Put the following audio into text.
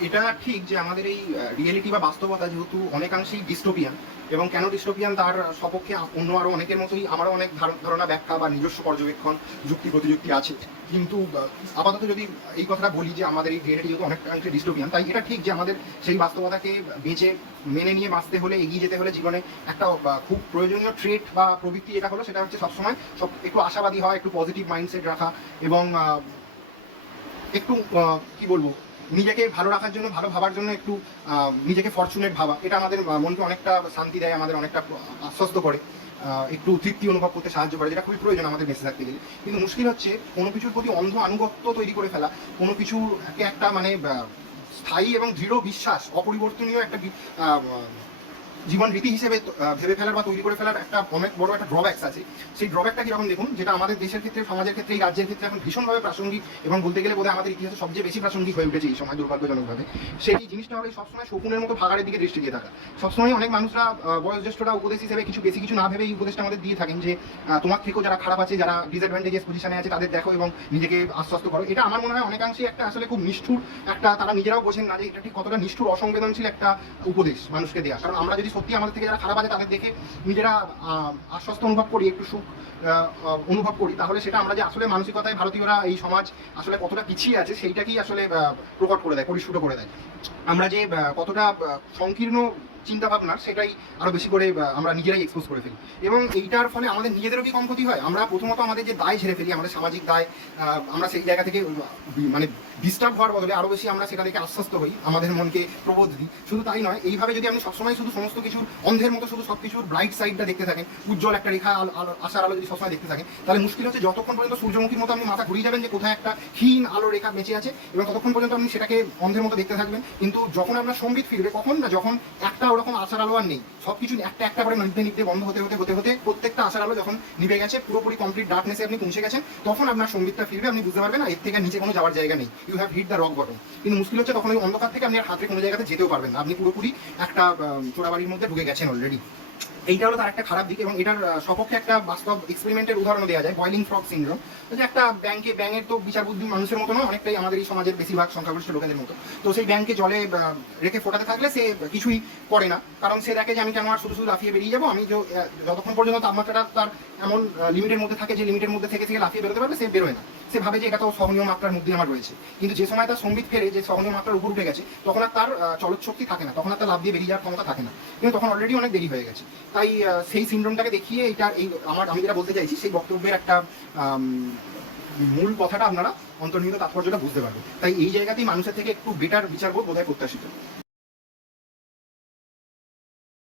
এটা ঠিক যে আমাদের এই রিয়েলিটি বা বাস্তবতা যেহেতু অনেকাংশেই ডিস্টোপিয়ান এবং কেন ডিস্টোপিয়ান তার সপক্ষে অন্য আরও অনেকের মতোই আমারও অনেক ধার- ধারণা, ব্যাখ্যা বা নিজস্ব পর্যবেক্ষণ, যুক্তি, প্রতিযুক্তি আছে। কিন্তু আপাতত যদি এই কথাটা বলি যে আমাদের এই রিয়েলিটি যেহেতু অনেকাংশে ডিস্টোপিয়ান তাই এটা ঠিক যে আমাদের সেই বাস্তবতাকে বেঁচে মেনে নিয়ে বাঁচতে হলে, এগিয়ে যেতে হলে জীবনে একটা খুব প্রয়োজনীয় ট্রেট বা প্রবৃত্তি যেটা হলো, সেটা হচ্ছে সবসময় সব একটু আশাবাদী হয় একটু পজিটিভ মাইন্ডসেট রাখা এবং একটু কি বলব? নিজেকে ভালো রাখার জন্য, ভালো ভাবার জন্য একটু নিজেকে ফরচুনেট ভাবা। এটা আমাদের মনকে অনেকটা শান্তি দেয়, আমাদের অনেকটা আশ্বস্ত করে একটু তৃপ্তি অনুভব করতে সাহায্য করে, যেটা খুবই প্রয়োজন আমাদের বেঁচে থাকতে গেলে। কিন্তু মুশকিল হচ্ছে, কোনো কিছুর প্রতি অন্ধ আনুগত্য তৈরি করে ফেলা, কোনো কিছুকে একটা মানে স্থায়ী এবং দৃঢ় বিশ্বাস, অপরিবর্তনীয় একটা জীবন রীতি হিসেবে ভেবে ফেলার বা তৈরি করে ফেলার একটা অনেক বড় একটা ড্রব্যাক্স আছে। সেই ড্রব্যাকটা কীরকম দেখুন, যেটা আমাদের দেশের ক্ষেত্রে, সমাজের ক্ষেত্রে, এই রাজ্যের ক্ষেত্রে এখন ভীষণভাবে প্রাসঙ্গিক এবং বলতে গেলে বোধহয় আমাদের ইতিহাসে সবচেয়ে বেশি প্রাসঙ্গিক হয়ে উঠেছে এই সময় দুর্ভাগ্যজনকভাবে। সেই জিনিসটা হলো সবসময় শকুনের মতো ভাগাড়ের দিকে দৃষ্টি দিয়ে থাকা। সবসময় অনেক মানুষরা বয়োজ্যেষ্ঠরা উপদেশ হিসেবে কিছু বেশি কিছু না ভেবে এই উপদেশটা আমাদের দিয়ে থাকেন যে তোমার থেকেও যারা খারাপ আছে, যারা ডিসঅ্যাডভান্টেজেস পজিশনে আছে, তাদের দেখো এবং নিজেকে আশ্বস্ত করো। এটা আমার মনে হয় অনেকাংশেই একটা আসলে খুব নিষ্ঠুর একটা, তারা নিজেরাও বোঝেন না যে এটা ঠিক কতটা নিষ্ঠুর, অসংবেদনশীল একটা উপদেশ মানুষকে দেওয়া কারণ আমরা যদি সত্যি আমাদের থেকে যারা খারাপ আছে তাদের দেখে নিজেরা আশ্বস্ত অনুভব করি, একটু সুখ অনুভব করি। তাহলে সেটা আমরা যে আসলে মানসিকতায় ভারতীয়রা এই সমাজ আসলে কতটা পিছিয়ে আছে সেইটাকেই আসলে প্রকট করে দেয় পরিস্ফুট করে দেয়। আমরা যে কতটা সংকীর্ণ চিন্তা ভাবনা সেটাই আরও বেশি করে আমরা নিজেরাই এক্সপোজ করে ফেলি। এবং এইটার ফলে আমাদের নিজেদেরও কি কম ক্ষতি হয়? আমরা প্রথমত আমাদের যে দায় ছেড়ে ফেলি, আমাদের সামাজিক দায় আমরা সেই জায়গা থেকে মানে ডিস্টার্ব হওয়ার বদলে আরও বেশি আমরা সেটা থেকে আশ্বস্ত হই, আমাদের মনকে প্রবোধ দিই। শুধু তাই নয়, এইভাবে যদি আপনি সবসময় শুধু সমস্ত কিছুর, অন্ধের মতো শুধু সব কিছুর ব্রাইট সাইডটা দেখতে থাকেন, উজ্জ্বল একটা রেখা আশার আলো যদি সবসময় দেখতে থাকেন, তাহলে মুশকিল হচ্ছে যতক্ষণ পর্যন্ত সূর্যমুখীর মতো আপনি মাথা ঘুরিয়ে যাবেন যে কোথায় একটা ক্ষীণ আলো রেখা বেঁচে আছে, এবং ততক্ষণ পর্যন্ত আপনি সেটাকে অন্ধের মতো দেখতে থাকবেন। কিন্তু যখন আপনার সংগীত ফিরবে, কখন না যখন একটা ওরকম আশার আলো আর নেই। সবকিছু একটা একটা করে নিতে নিতে বন্ধ হতে হতে হতে হতে প্রত্যেকটা আশার আলো যখন নিভে গেছে, পুরোপুরি কমপ্লিট ডার্কনেসে আপনি পৌঁছে গেছেন, তখন আপনার সঙ্গীতটা ফিরবে, আপনি বুঝতে পারবেন না এর থেকে নিচে কোনো যাওয়ার জায়গা নেই। You have hit the rock bottom কিন্তু মুশকিল হচ্ছে তখন ওই অন্ধকার থেকে আপনি আর হাতে কোনো জায়গাতে যেতেও পারবেন না। আপনি পুরোপুরি একটা চোরাবাড়ির মধ্যে ঢুকে গেছেন অলরেডি এইটা হলো তার একটা খারাপ দিক এবং এটার সপক্ষে একটা বাস্তব এক্সপেরিমেন্টের উদাহরণ দেওয়া যায় বয়লিং ফ্রক সিন্ড্রোম যে একটা ব্যাংকে ব্যাঙের তো বিচার বুদ্ধি মানুষের মতো নয় অনেকটাই আমাদের এই সমাজের বেশিরভাগ সংখ্যাগরিষ্ঠ লোকেদের মতো। তো সেই ব্যাংকে জলে রেখে ফোটাতে থাকলে সে কিছুই করে না। কারণ সে দেখে যে আমি কেন আর শুধু শুধু লাফিয়ে বেরিয়ে যাব? আমি যতক্ষণ পর্যন্ত তাপমাত্রাটা তার এমন লিমিটের মধ্যে থাকে, যে লিমিটের মধ্যে থেকে থেকে লাফিয়ে বেরোতে পারবে, সে বেরোয় না। সে ভাবে যে এটা তো সহনীয় মাত্রার মধ্যে আমার রয়েছে। কিন্তু যে সময় তার সংগীত ফেরে যে সহনীয় মাত্রার উপর উঠে গেছে তখন আর তার আহ, চলৎ শক্তি থাকে না। তখন আর তার লাভ দিয়ে বেরিয়ে যাওয়ার ক্ষমতা থাকে না। কিন্তু তখন অলরেডি অনেক দেরি হয়ে গেছে। তাই সেই সিন্ড্রোমটাকে দেখিয়ে এটা এই আমার আমি যেটা বলতে চাইছি সেই বক্তব্যের একটা মূল কথাটা আপনারা অন্তর্নিহিত তাৎপর্যটা বুঝতে পারবেন। তাই এই জায়গাতেই মানুষের থেকে একটু বেটার বিচারবোধ বোধহয় প্রত্যাশিত।